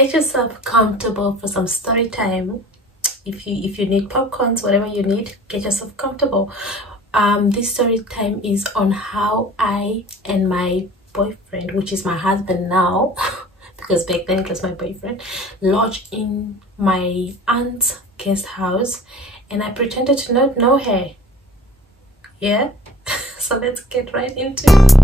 get yourself comfortable for some story time. If you need popcorns, whatever you need, get yourself comfortable. This story time is on how I and my boyfriend, which is my husband now because back then it was my boyfriend, lodged in my aunt's guest house, and I pretended to not know her. Yeah. So let's get right into it.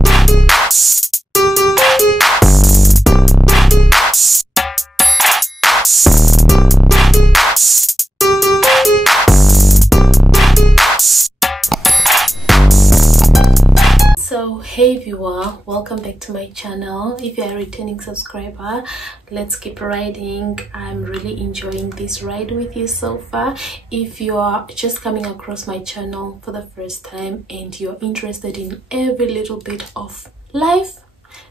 So hey viewer, welcome back to my channel. If you are a returning subscriber, let's keep riding. I'm really enjoying this ride with you so far. If you are just coming across my channel for the first time and you're interested in every little bit of life,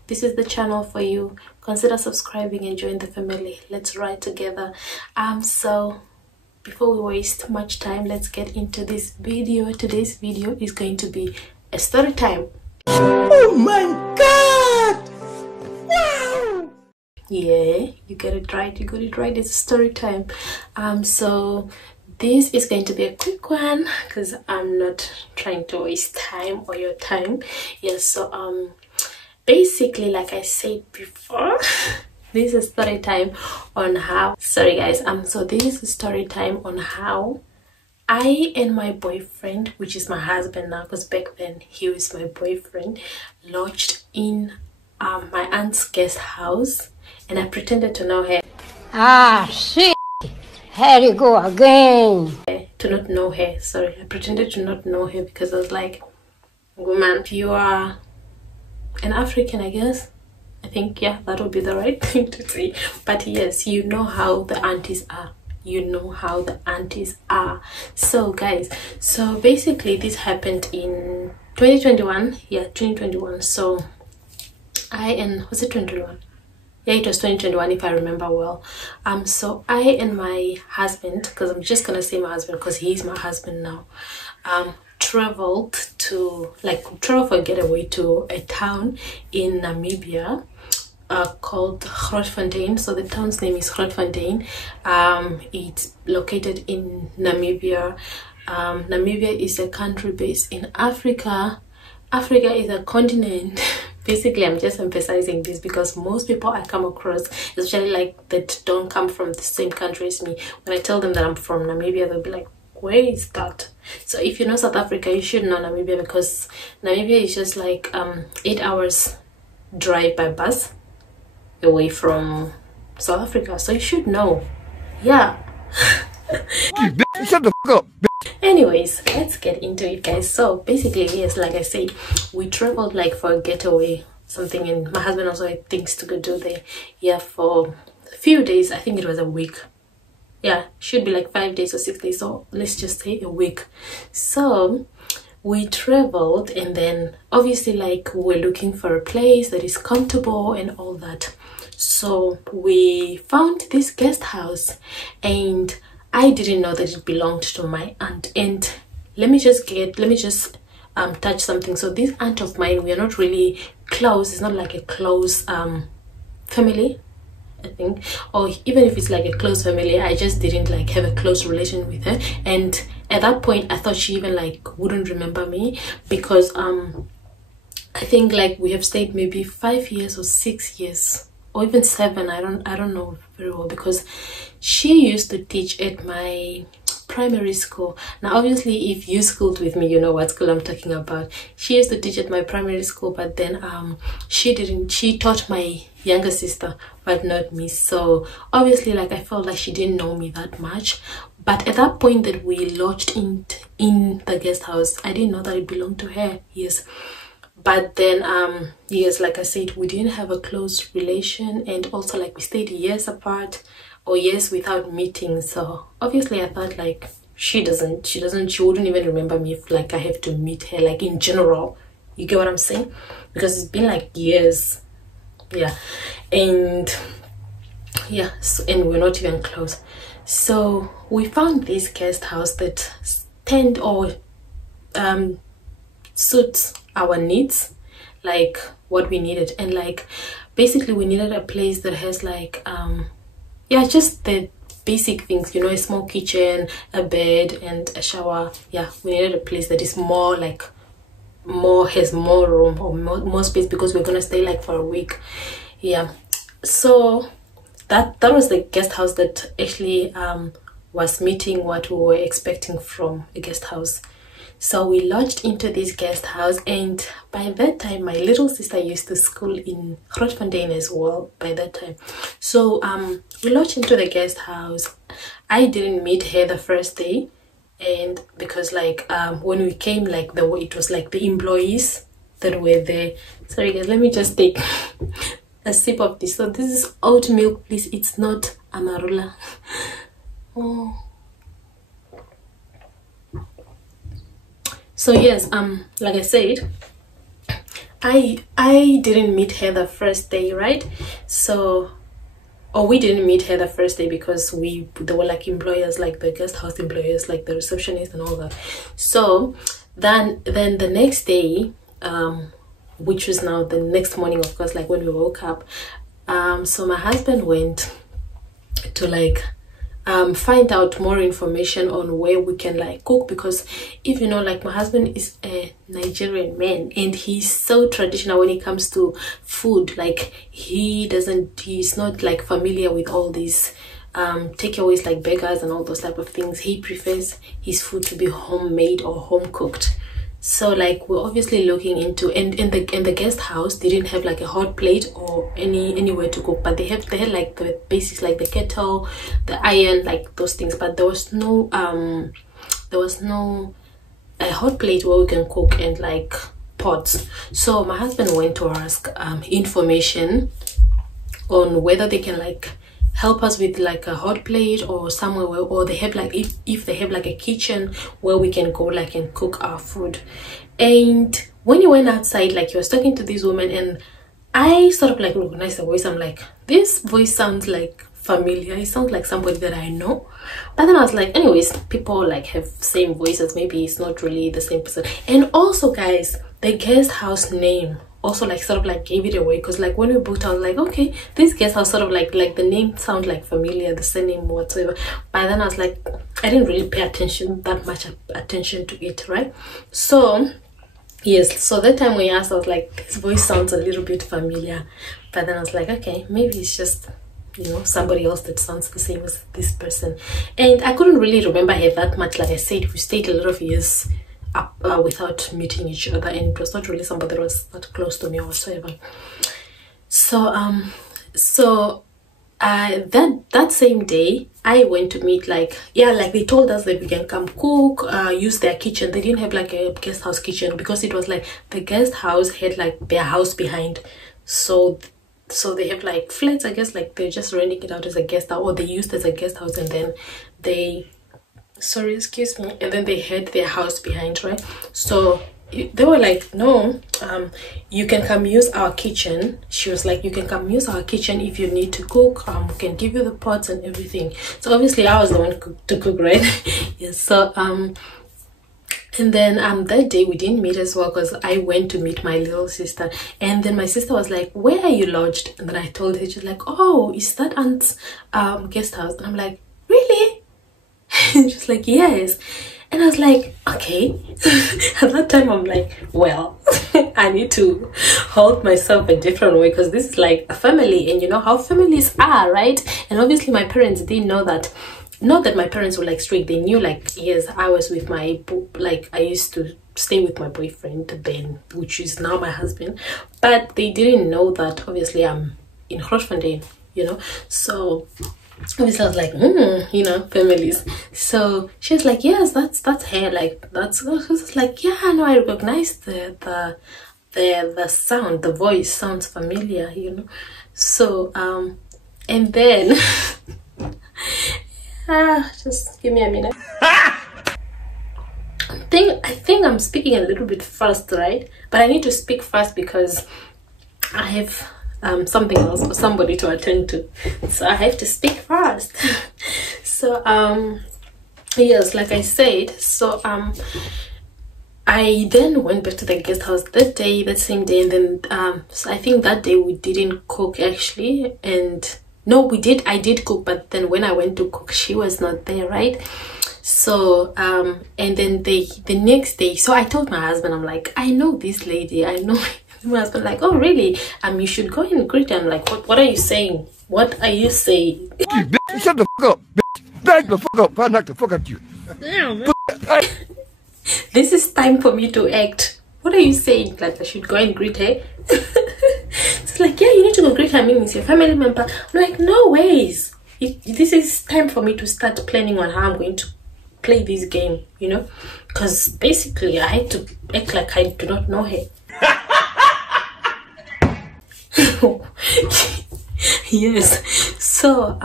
this is the channel for you. Consider subscribing and join the family. Let's ride together. So before we waste much time, let's get into this video. Today's video is going to be a story time. Oh my god! Wow! Yeah, you got it right. You got it right. It's a story time. So this is going to be a quick one because I'm not trying to waste time or your time. Yeah. So basically, like I said before, this is a story time on how. Sorry guys. So this is a story time on how I and my boyfriend, which is my husband now, because back then he was my boyfriend, lodged in my aunt's guest house, and I pretended to know her. Ah, shit! Here you go again. To not know her, sorry. I pretended to not know her because I was like, woman, you are an African, I guess. I think, yeah, that would be the right thing to say. But yes, you know how the aunties are. You know how the aunties are. So guys, so basically this happened in 2021. Yeah, 2021. So was it 2021? Yeah, it was 2021 if I remember well. So I and my husband, because I'm just gonna say my husband because he's my husband now, traveled for a getaway to a town in Namibia called Grootfontein. So the town's name is Grootfontein. It's located in Namibia. Namibia is a country based in Africa. Africa is a continent. Basically, I'm just emphasizing this because most people I come across, especially like that don't come from the same country as me, when I tell them that I'm from Namibia, they'll be like, where is that? So if you know South Africa, you should know Namibia because Namibia is just like 8 hours drive by bus away from South Africa, so you should know. Yeah. Shut the fuck up. Anyways, let's get into it, guys. So basically, yes, like I said, we traveled like for a getaway, something, and my husband also had things to go do there. Yeah, for a few days. I think it was a week. Yeah, should be like 5 days or 6 days, so let's just say a week. So we traveled, and then obviously like we're looking for a place that is comfortable and all that. So we found this guest house, and I didn't know that it belonged to my aunt. And let me just touch something. So this aunt of mine, we are not really close. It's not like a close family, I think, or even if it's like a close family, I just didn't like have a close relation with her. And at that point I thought she even like wouldn't remember me because I think like we have stayed maybe 5 years or 6 years or even 7. I don't know very well because she used to teach at my primary school. Now obviously if you schooled with me, you know what school I'm talking about. She used to teach at my primary school, but then she taught my younger sister but not me. So obviously like I felt like she didn't know me that much. But at that point that we lodged in the guest house, I didn't know that it belonged to her. Yes. But then yes, like I said, we didn't have a close relation, and also like we stayed years apart or years without meeting. So obviously I thought like she wouldn't even remember me if like I have to meet her like in general. You get what I'm saying? Because it's been like years. Yeah. And yeah, so, and we're not even close. So we found this guest house that suits our needs, like what we needed. And like basically we needed a place that has like yeah, just the basic things, you know, a small kitchen, a bed, and a shower. Yeah, we needed a place that is more like has more room or more space, because we're gonna stay like for a week. Yeah, so that was the guest house that actually was meeting what we were expecting from a guest house. So we lodged into this guest house, and by that time my little sister used to school in Grootfontein as well by that time. So we lodged into the guest house. I didn't meet her the first day, and because like when we came, like it was like the employees that were there. Sorry guys, let me just take a sip of this. So this is oat milk, please, it's not amarula. Oh. So yes, like I said, I didn't meet her the first day, right? So, or we didn't meet her the first day because there were like employers, like the guest house employers, like the receptionist and all that. So then the next day, which was now the next morning, of course, like when we woke up, so my husband went to like find out more information on where we can like cook, because if you know, like my husband is a Nigerian man and he's so traditional when it comes to food. Like he's not like familiar with all these takeaways like burgers and all those type of things. He prefers his food to be homemade or home cooked. So like we're obviously looking into, and the guest house didn't have like a hot plate or anywhere to cook, but they had like the basics, like the kettle, the iron, like those things, but there was no a hot plate where we can cook, and like pots. So my husband went to ask information on whether they can like help us with like a hot plate or somewhere where, or they have like if they have like a kitchen where we can go like and cook our food. And when he went outside, like he was talking to this woman, and I sort of like recognized the voice. I'm like, this voice sounds like familiar, it sounds like somebody that I know. But then I was like, anyways, people like have same voices, maybe it's not really the same person. And also guys, the guest house name also like sort of like gave it away, because like when we booked I was like, okay, this guest house sort of like the name sounds like familiar, the surname whatsoever. But then I was like, I didn't really pay that much attention to it, right? So yes, so that time when he asked, I was like, this voice sounds a little bit familiar. But then I was like, okay, maybe it's just, you know, somebody else that sounds the same as this person. And I couldn't really remember her that much. Like I said, we stayed a lot of years up without meeting each other, and it was not really somebody that was that close to me or whatsoever. So that same day I went to meet, like, yeah, like they told us that we can come cook, use their kitchen. They didn't have like a guest house kitchen, because it was like the guest house had like their house behind. So they have like flats, I guess, like they're just renting it out as a guest house, or they used as a guest house, and then they, sorry, excuse me, and then they had their house behind, right? So they were like, no, you can come use our kitchen. She was like, you can come use our kitchen if you need to cook, we can give you the pots and everything. So obviously I was the one to cook, right? Yes. So and then that day we didn't meet as well, because I went to meet my little sister, and then my sister was like, where are you lodged? And then I told her. She's like, oh, is that aunt's guest house? And I'm like, really? And she's like, yes. And I was like, okay. At that time I'm like, well, I need to hold myself a different way, because this is like a family, and you know how families are, right? And obviously my parents didn't know that. Not that my parents were like strict, they knew, like, yes, I was with my, like, I used to stay with my boyfriend Ben, which is now my husband, but they didn't know that obviously I'm in Grootfontein, you know. So obviously I was like, you know, families. So she was like, yes, that's her, like, that's, I was like, yeah, no, I recognize the sound, the voice sounds familiar, you know. So and then just give me a minute. I think I'm speaking a little bit fast, right? But I need to speak fast because I have something else or somebody to attend to, so I have to speak fast. So yes, like I said, so I then went back to the guest house that same day, and then so I think that day we didn't cook actually, and No, we did. I did cook, but then when I went to cook, she was not there, right? So and then the next day, so I told my husband, I'm like, I know this lady, I know. My husband like, oh really? You should go and greet her. I'm like, what are you saying? What are you saying? Bitch, shut the fuck up, bitch. Back the fuck up, if I knock the fuck out you. Damn, man. This is time for me to act. What are you saying? Like I should go and greet her? It's like, yeah, you need to go greet her, meaning your family member. I'm like, no ways. This is time for me to start planning on how I'm going to play this game, you know, because basically I had to act like I do not know her. Yes. So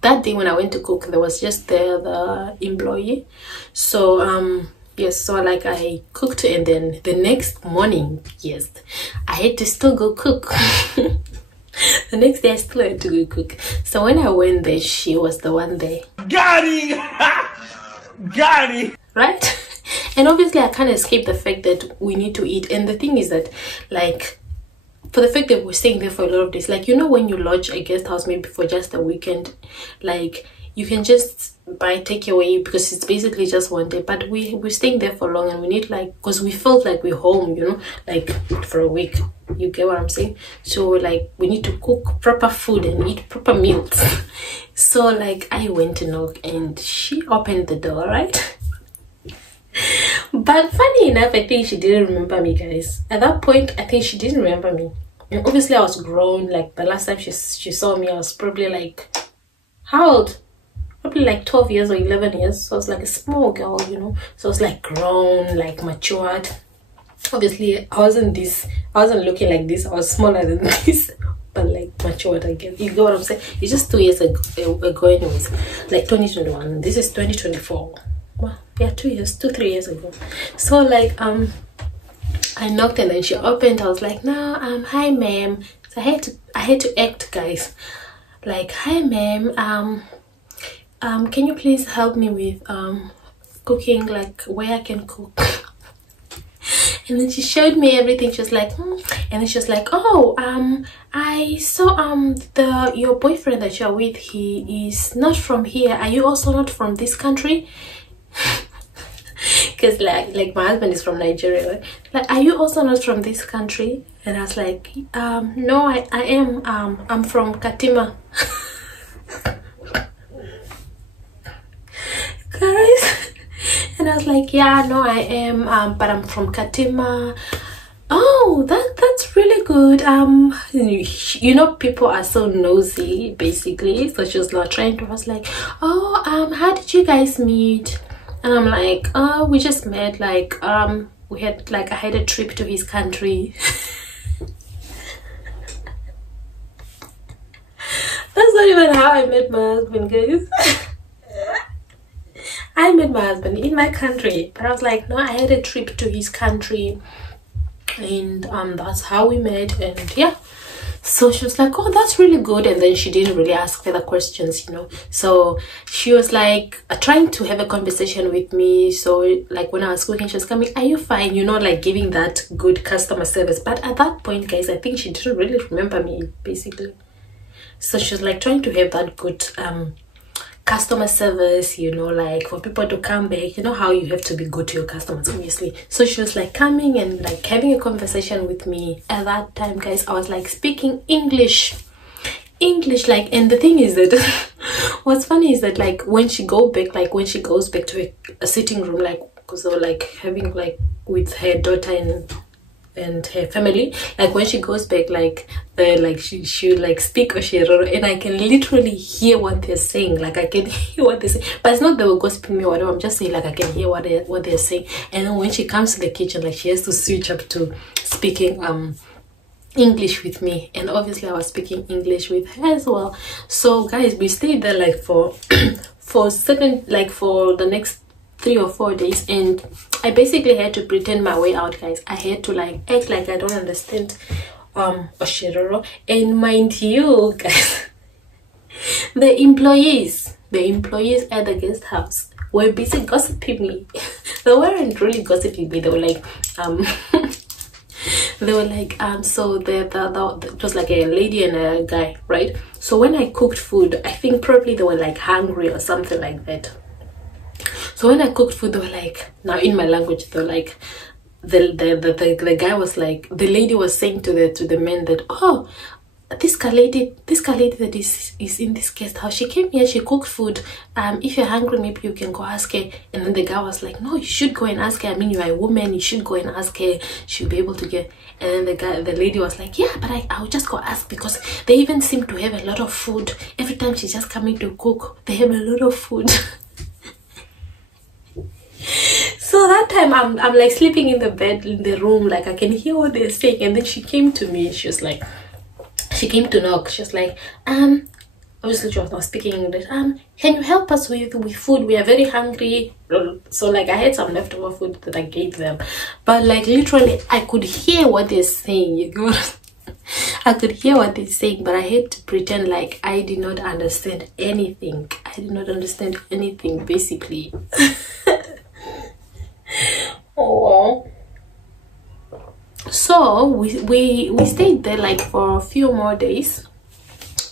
that day when I went to cook, there was just the employee. So yes, so like I cooked, and then the next morning, yes, I had to still go cook. The next day I still had to go cook. So when I went there, she was the one there. Got him! Got him! Right? And obviously I can't escape the fact that we need to eat. And the thing is that, like, for the fact that we're staying there for a lot of days, like, you know, when you lodge a guest house maybe for just a weekend, like, you can just buy takeaway because it's basically just one day. But we're staying there for long, and we need, like, because we felt like we're home, you know, like for a week. You get what I'm saying? So like we need to cook proper food and eat proper meals. So like I went to knock, and she opened the door, right? But funny enough, I think she didn't remember me, guys. At that point, I think she didn't remember me. And obviously I was grown. Like the last time she saw me, I was probably like, how old? Probably like 12 years or 11 years. So I was like a small girl, you know. So I was like grown, like matured. Obviously I wasn't looking like this. I was smaller than this, but like matured, I guess. You get what I'm saying? It's just 2 years ago anyways, like 2021. This is 2024. Well, yeah, 3 years ago. So like I knocked, and then she opened. I was like, no, hi ma'am. So I had to act, guys, like, hi ma'am, can you please help me with cooking, like where I can cook? And then she showed me everything. She was like, and then she was like, oh, I saw your boyfriend that you're with, he is not from here. Are you also not from this country? Because like my husband is from Nigeria, right? Like, are you also not from this country? And I was like, no, I am. I'm from Katima. Guys. And I was like, yeah, no, I am, but I'm from Katima. Oh, that's really good. You know, people are so nosy, basically. So she was like trying to, I was like, oh, how did you guys meet? And I'm like, oh, we just met, like, we had, like, I had a trip to his country. That's not even how I met my husband, guys. I met my husband in my country, but I was like, no, I had a trip to his country, and that's how we met. And yeah, so she was like, oh, that's really good. And then she didn't really ask further questions, you know. So she was like trying to have a conversation with me. So like when I was cooking, she was coming, are you fine, you know, like giving that good customer service. But at that point, guys, I think she didn't really remember me, basically. So she was like trying to have that good customer service, you know, like for people to come back. You know how you have to be good to your customers, obviously. So she was like coming and like having a conversation with me. At that time, guys, I was like speaking English, like. And the thing is that what's funny is that like when she goes back to a sitting room, like, because they were like having like with her daughter and her family, like when she goes back, like she like speak Oshiroro, and I can literally hear what they're saying. Like I can hear what they say, but it's not they were gossiping me or whatever. I'm just saying, like, I can hear what they're saying. And then when she comes to the kitchen, like she has to switch up to speaking English with me, and obviously I was speaking English with her as well. So guys, we stayed there like for for the next 3 or 4 days, and I basically had to pretend my way out, guys. I had to like act like I don't understand Oshiroro. And mind you, guys, the employees at the guest house were busy gossiping me. They weren't really gossiping me, they were like they were like, so it was like a lady and a guy, right? So when I cooked food, I think probably they were like hungry or something like that. So when I cooked food, they were like, now in my language, they were like, the guy was like, the lady was saying to the men that, oh, this car lady that is in this guest house, she came here, she cooked food, if you're hungry, maybe you can go ask her. And then the guy was like, no, you should go and ask her. I mean, you're a woman, you should go and ask her, she'll be able to get. And then the lady was like, yeah, but I'll just go ask, because they even seem to have a lot of food. Every time she's just coming to cook, they have a lot of food. So that time I'm like sleeping in the bed in the room, like I can hear what they're saying. And then she came to me, she was like, she came to knock. She was like, obviously she was not speaking English. Can you help us with food? We are very hungry. So like I had some leftover food that I gave them, but like literally I could hear what they're saying, you know. I could hear what they're saying, but I had to pretend like I did not understand anything. I did not understand anything, basically. Oh wow. So we stayed there like for a few more days,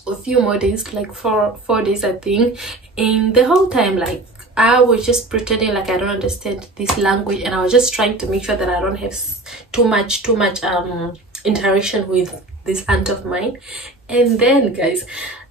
like for 4 days I think. And the whole time, like I was just pretending like I don't understand this language, and I was just trying to make sure that I don't have too much interaction with this aunt of mine. And then guys,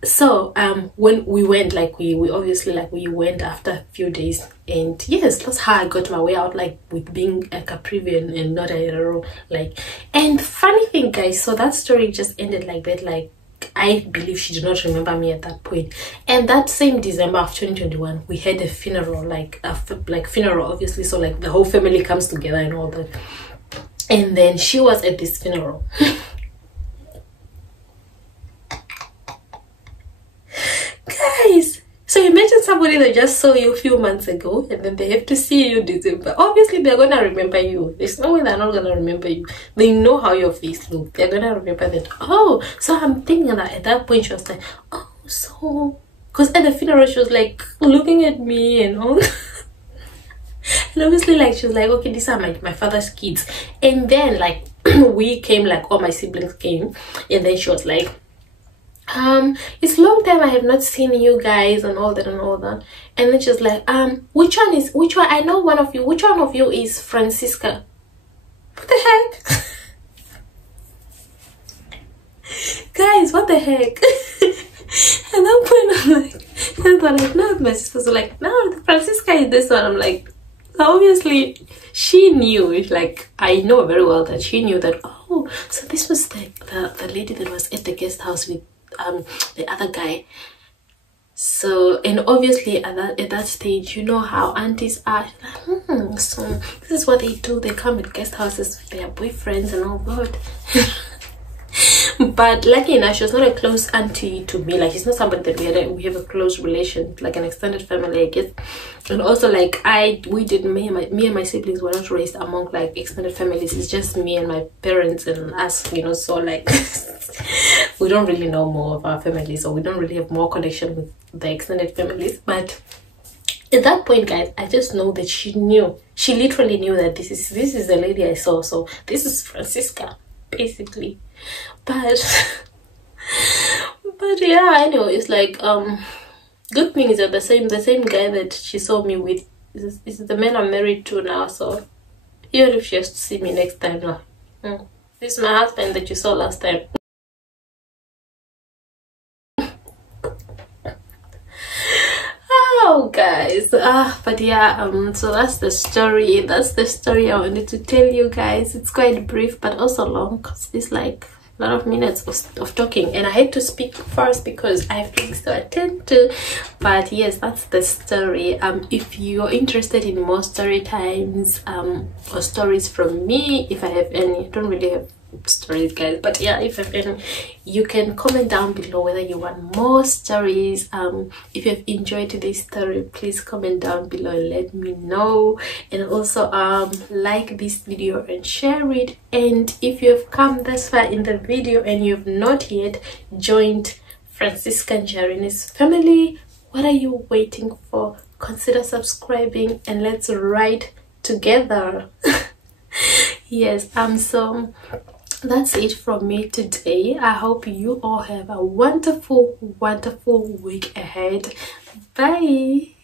so when we went, like we obviously, like we went after a few days, and yes, that's how I got my way out, like with being a Caprivian and not a hero. Like, and funny thing guys, so that story just ended like that. Like I believe she did not remember me at that point. And that same December of 2021, we had a funeral, like funeral obviously, so like the whole family comes together and all that. And then she was at this funeral. Guys, so imagine somebody that just saw you a few months ago, and then they have to see you in December. Obviously they're gonna remember you. There's no way they're not gonna remember you. They know how your face looks. They're gonna remember that. Oh, so I'm thinking that at that point she was like, oh, so, because at the funeral she was like looking at me and all. And obviously like she was like, okay, these are my father's kids. And then like we came, like all my siblings came, and then she was like, it's a long time I have not seen you guys and all that. And then she's like, which one? I know one of you. Which one of you is Francisca? What the heck? Guys, what the heck? At that point I'm like, no, my sister's like, no, Francisca is this one. I'm like, obviously she knew, like I know very well that she knew that, oh, so this was the lady that was at the guest house with the other guy. So, and obviously at that stage, you know how aunties are, like, so this is what they do, they come at guest houses with their boyfriends and all that. But lucky enough, she was not a close auntie to me. Like she's not somebody that we have a close relation, like an extended family, I guess. And also like me and my siblings were not raised among like extended families. It's just me and my parents and us, you know. So like we don't really know more of our families, or we don't really have more connection with the extended families. But at that point, guys, I just know that she knew. She literally knew that this is the lady I saw. So this is Francisca, basically. But yeah, I know it's like good thing is that the same guy that she saw me with is the man I'm married to now. So even if she has to see me next time now, this is my husband that you saw last time. Oh guys, but yeah, so that's the story I wanted to tell you guys. It's quite brief but also long, because it's like a lot of minutes of talking, and I had to speak first because I have things to attend to. But yes, that's the story. If you're interested in more story times or stories from me, if I have any, I don't really have stories, guys, but yeah, if you have any, you can comment down below whether you want more stories. If you have enjoyed this story, please comment down below and let me know. And also like this video and share it. And if you have come this far in the video and you have not yet joined Francisca and Jarini's family, what are you waiting for? Consider subscribing and let's ride together. Yes, so that's it from me today. I hope you all have a wonderful week ahead. Bye.